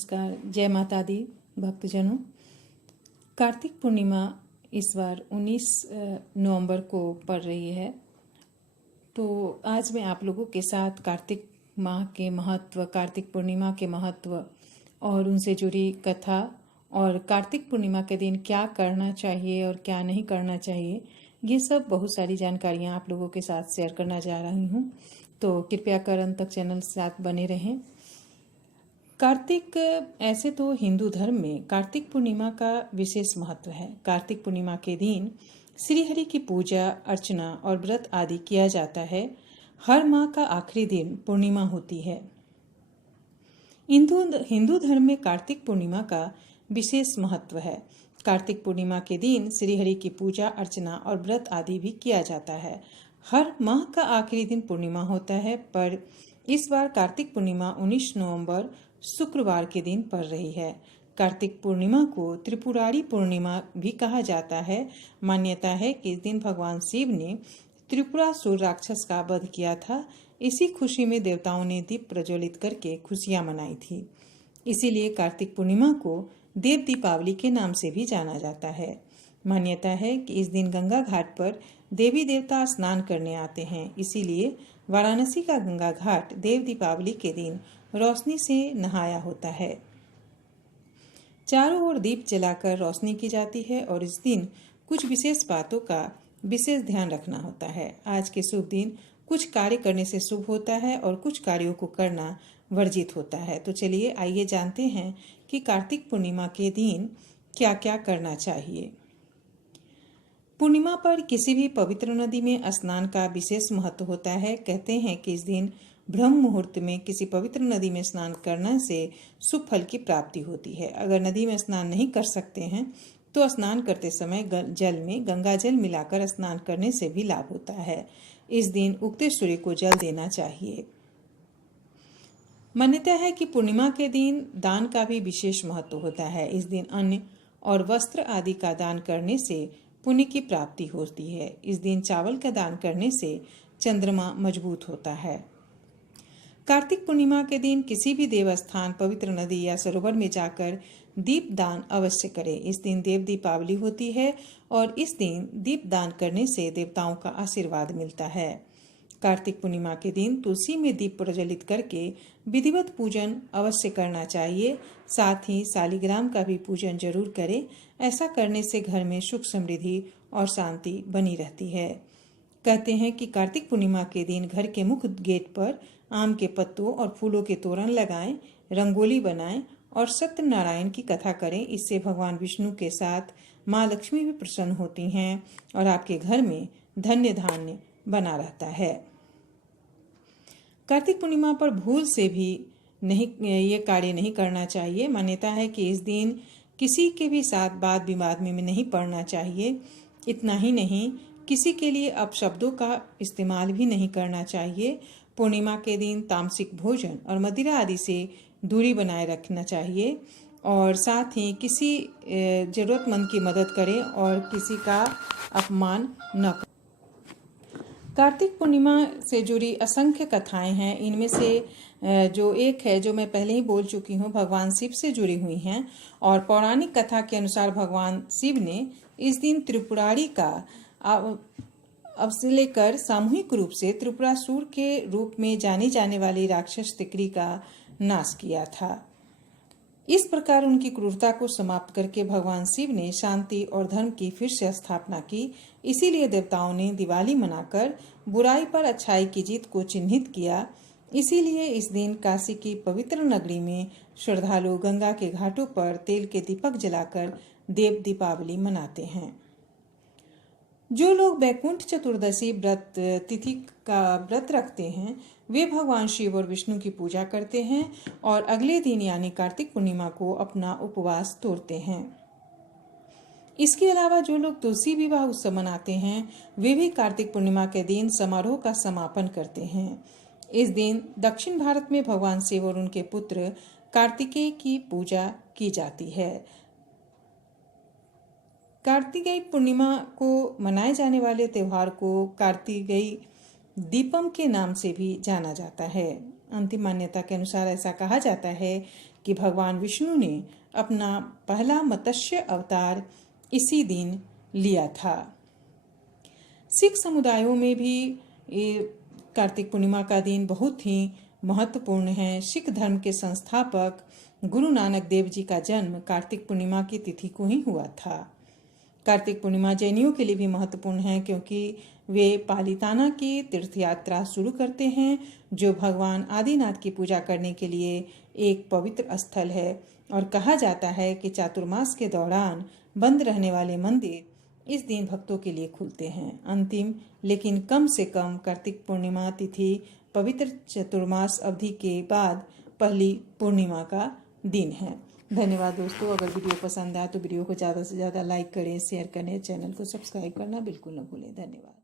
नमस्कार, जय माता दी भक्तजनों। कार्तिक पूर्णिमा इस बार 19 नवंबर को पड़ रही है। तो आज मैं आप लोगों के साथ कार्तिक माह के महत्व, कार्तिक पूर्णिमा के महत्व और उनसे जुड़ी कथा और कार्तिक पूर्णिमा के दिन क्या करना चाहिए और क्या नहीं करना चाहिए, ये सब बहुत सारी जानकारियाँ आप लोगों के साथ शेयर करना जा रही हूँ। तो कृपया कर अंत तक चैनल के साथ बने रहें। कार्तिक, ऐसे तो हिंदू धर्म में कार्तिक पूर्णिमा का विशेष महत्व है। कार्तिक पूर्णिमा के दिन श्री हरि की पूजा अर्चना और व्रत आदि किया जाता है। हर माह का आखिरी दिन पूर्णिमा होती है। हिंदू धर्म में कार्तिक पूर्णिमा का विशेष महत्व है। कार्तिक पूर्णिमा के दिन श्री हरि की पूजा अर्चना और व्रत आदि भी किया जाता है। हर माह का आखिरी दिन पूर्णिमा होता है, पर इस बार कार्तिक पूर्णिमा 19 नवंबर शुक्रवार के दिन पड़ रही है। कार्तिक पूर्णिमा को त्रिपुरारी पूर्णिमा भी कहा जाता है। मान्यता है कि इस दिन भगवान शिव ने त्रिपुरासुर राक्षस का वध किया था। इसी खुशी में देवताओं ने दीप प्रज्वलित करके खुशियां मनाई थी। इसीलिए कार्तिक पूर्णिमा को देव दीपावली के नाम से भी जाना जाता है। मान्यता है कि इस दिन गंगा घाट पर देवी देवता स्नान करने आते हैं। इसीलिए वाराणसी का गंगा घाट देव दीपावली के दिन रोशनी से नहाया होता है। चारों ओर दीप जलाकर रोशनी की जाती है और इस दिन कुछ विशेष बातों का विशेष ध्यान रखना होता है। आज के शुभ दिन कुछ कार्य करने से शुभ होता है और कुछ कार्यों को करना वर्जित होता है। तो चलिए आइए जानते हैं कि कार्तिक पूर्णिमा के दिन क्या क्या करना चाहिए। पूर्णिमा पर किसी भी पवित्र नदी में स्नान का विशेष महत्व होता है। कहते हैं कि इस दिन ब्रह्म मुहूर्त में किसी पवित्र नदी में स्नान करने से शुभ फल की प्राप्ति होती है। अगर नदी में स्नान नहीं कर सकते हैं तो स्नान करते समय जल में गंगा जल मिलाकर स्नान करने से भी लाभ होता है। इस दिन उगते सूर्य को जल देना चाहिए। मान्यता है कि पूर्णिमा के दिन दान का भी विशेष महत्व होता है। इस दिन अन्न और वस्त्र आदि का दान करने से पुण्य की प्राप्ति होती है। इस दिन चावल का दान करने से चंद्रमा मजबूत होता है। कार्तिक पूर्णिमा के दिन किसी भी देवस्थान, पवित्र नदी या सरोवर में जाकर दीप दान अवश्य करें। इस दिन देव दीपावली होती है और इस दिन दीप दान करने से देवताओं का आशीर्वाद मिलता है। कार्तिक पूर्णिमा के दिन तुलसी में दीप प्रज्वलित करके विधिवत पूजन अवश्य करना चाहिए। साथ ही शालिग्राम का भी पूजन जरूर करें। ऐसा करने से घर में सुख समृद्धि और शांति बनी रहती है। कहते हैं कि कार्तिक पूर्णिमा के दिन घर के मुख्य गेट पर आम के पत्तों और फूलों के तोरण लगाएं, रंगोली बनाएं और सत्यनारायण की कथा करें। इससे भगवान विष्णु के साथ माँ लक्ष्मी भी प्रसन्न होती हैं और आपके घर में धन्य धान्य बना रहता है। कार्तिक पूर्णिमा पर भूल से भी ये कार्य नहीं करना चाहिए। मान्यता है कि इस दिन किसी के भी साथ वाद विवाद में नहीं पड़ना चाहिए। इतना ही नहीं, किसी के लिए अपशब्दों का इस्तेमाल भी नहीं करना चाहिए। पूर्णिमा के दिन तामसिक भोजन और मदिरा आदि से दूरी बनाए रखना चाहिए और साथ ही किसी जरूरतमंद की मदद करें और किसी का अपमान न करें। कार्तिक पूर्णिमा से जुड़ी असंख्य कथाएं हैं। इनमें से जो एक है, जो मैं पहले ही बोल चुकी हूँ, भगवान शिव से जुड़ी हुई हैं। और पौराणिक कथा के अनुसार भगवान शिव ने इस दिन त्रिपुरारी का अवसर लेकर सामूहिक रूप से त्रिपुरासुर के रूप में जानी जाने वाली राक्षस तिकरी का नाश किया था। इस प्रकार उनकी क्रूरता को समाप्त करके भगवान शिव ने शांति और धर्म की फिर से स्थापना की। इसीलिए देवताओं ने दिवाली मनाकर बुराई पर अच्छाई की जीत को चिन्हित किया। इसीलिए इस दिन काशी की पवित्र नगरी में श्रद्धालु गंगा के घाटों पर तेल के दीपक जलाकर देव दीपावली मनाते हैं। जो लोग वैकुंठ चतुर्दशी व्रत तिथि का व्रत रखते हैं, वे भगवान शिव और विष्णु की पूजा करते हैं और अगले दिन यानी कार्तिक पूर्णिमा को अपना उपवास तोड़ते हैं। इसके अलावा जो लोग तुलसी विवाह उत्सव मनाते हैं, वे भी कार्तिक पूर्णिमा के दिन समारोह का समापन करते हैं। इस दिन दक्षिण भारत में भगवान शिव और उनके पुत्र कार्तिकेय की पूजा की जाती है। कार्तिकेय पूर्णिमा को मनाए जाने वाले त्यौहार को कार्तिकेय दीपम के नाम से भी जाना जाता है। अंतिम मान्यता के अनुसार ऐसा कहा जाता है कि भगवान विष्णु ने अपना पहला मत्स्य अवतार इसी दिन लिया था। सिख समुदायों में भी ये कार्तिक पूर्णिमा का दिन बहुत ही महत्वपूर्ण है। सिख धर्म के संस्थापक गुरु नानक देव जी का जन्म कार्तिक पूर्णिमा की तिथि को ही हुआ था। कार्तिक पूर्णिमा जैनियों के लिए भी महत्वपूर्ण है क्योंकि वे पालिताना की तीर्थ यात्रा शुरू करते हैं, जो भगवान आदिनाथ की पूजा करने के लिए एक पवित्र स्थल है। और कहा जाता है कि चातुर्मास के दौरान बंद रहने वाले मंदिर इस दिन भक्तों के लिए खुलते हैं। अंतिम लेकिन कम से कम कार्तिक पूर्णिमा तिथि पवित्र चतुर्मास अवधि के बाद पहली पूर्णिमा का दिन है। धन्यवाद दोस्तों। अगर वीडियो पसंद आए तो वीडियो को ज़्यादा से ज़्यादा लाइक करें, शेयर करें, चैनल को सब्सक्राइब करना बिल्कुल न भूलें। धन्यवाद।